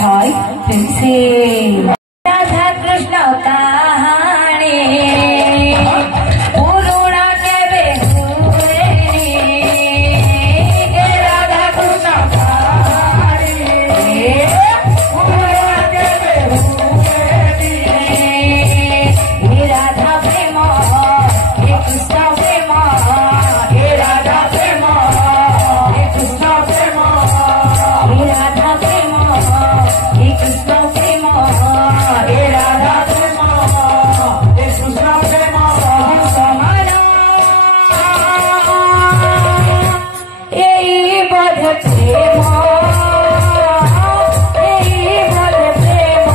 भाई फिर से राधा कृष्ण कहानी पुरुणा के बेहुरे राधा कृष्ण कहानी पुरुणा के बेहुरे राधा प्रेम हे कृष्ण प्रेम हे राधा प्रेम हे कृष्ण प्रेम हे राधा प्रेम हे कृष्ण प्रेम हे राधा प्रेम हे कृष्ण प्रेम समान एई बध प्रेम एई बध प्रेम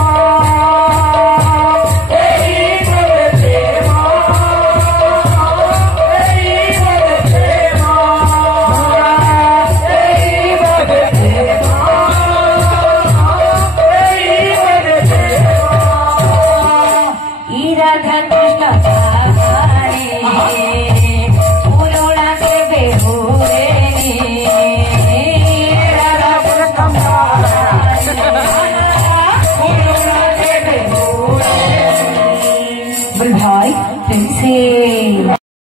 एई बध प्रेम एई बध प्रेम एई बध प्रेम राधा कृष्ण कहानी पुरुणा के बेहुरे राधा कृष्ण पुरुणा के बेहुरे भाई फिर से